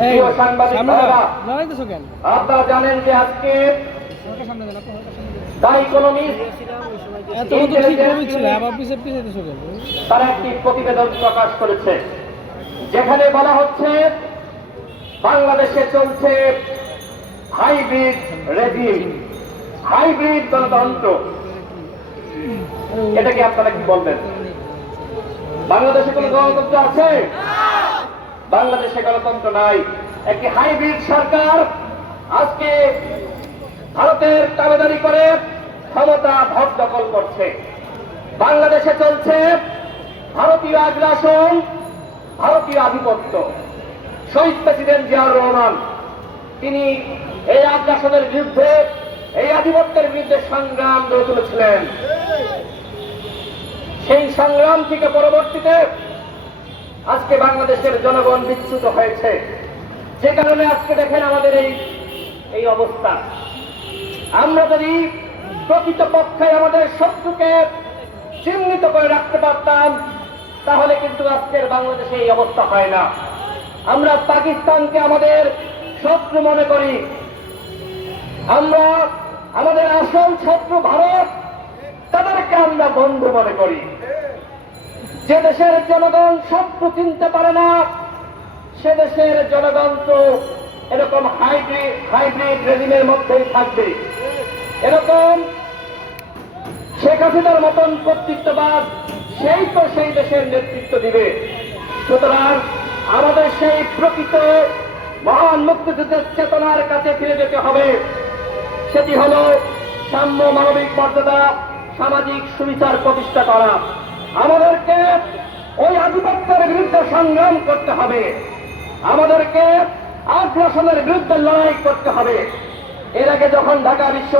প্রিয় সাংবাদিক ভাইরা? আপনারা জানেন যে আজকে ইকোনমিস্ট? তারা একটি প্রতিবেদন প্রকাশ করেছে যেখানে বলা হচ্ছে বাংলাদেশে চলছে হাইব্রিড রেজিম হাইব্রিড গণতন্ত্র। এটা কি আপনারা কি বলবেন? বাংলাদেশে কোনো গণতন্ত্র আছে? বাংলাদেশে গণতন্ত্র নাই। একটি হাইব্রিড সরকার আজকে ভারতের দাবেদারি করে ক্ষমতা ভোট দখল করছে। বাংলাদেশে চলছে ভারতীয় আগ্রাসন, ভারতীয় আধিপত্য। শহীদ প্রেসিডেন্ট জিয়াউর রহমান, তিনি এই আগ্রাসনের বিরুদ্ধে, এই আধিপত্যের বিরুদ্ধে সংগ্রাম গড়ে তুলেছিলেন। সেই সংগ্রাম থেকে পরবর্তীতে আজকে বাংলাদেশের জনগণ বিচ্যুত হয়েছে। যে কারণে আজকে দেখেন আমাদের এই এই অবস্থা। আমরা যদি প্রকৃত পক্ষে আমাদের শত্রুকে চিহ্নিত করে রাখতে পারতাম, তাহলে কিন্তু আজকের বাংলাদেশে এই অবস্থা হয় না। আমরা পাকিস্তানকে আমাদের শত্রু মনে করি। আমরা আমাদের আসল শত্রু ভারত, তাদেরকে আমরা বন্ধু মনে করি। যে দেশের জনগণ শত্রু চিনতে পারে না, সে দেশের জনগণ তো এরকম হাইব্রিড হাইব্রিড রেজিমের মধ্যেই থাকবে। এরকম শেখ হাসিনার মতন কর্তৃত্ববাদ, সেই তো সেই দেশের নেতৃত্ব দিবে। সুতরাং আমাদের সেই প্রকৃত মহান মুক্তিযুদ্ধের চেতনার কাছে ফিরে যেতে হবে। সেটি হল সাম্য মানবিক মর্যাদা, সামাজিক সুবিচার প্রতিষ্ঠা করা। আমাদেরকে ওই আধিপত্যের বিরুদ্ধে সংগ্রাম করতে হবে। আমাদেরকে আগ্রাসনের বিরুদ্ধে লড়াই করতে হবে। এর আগে যখন ঢাকা বিশ্ব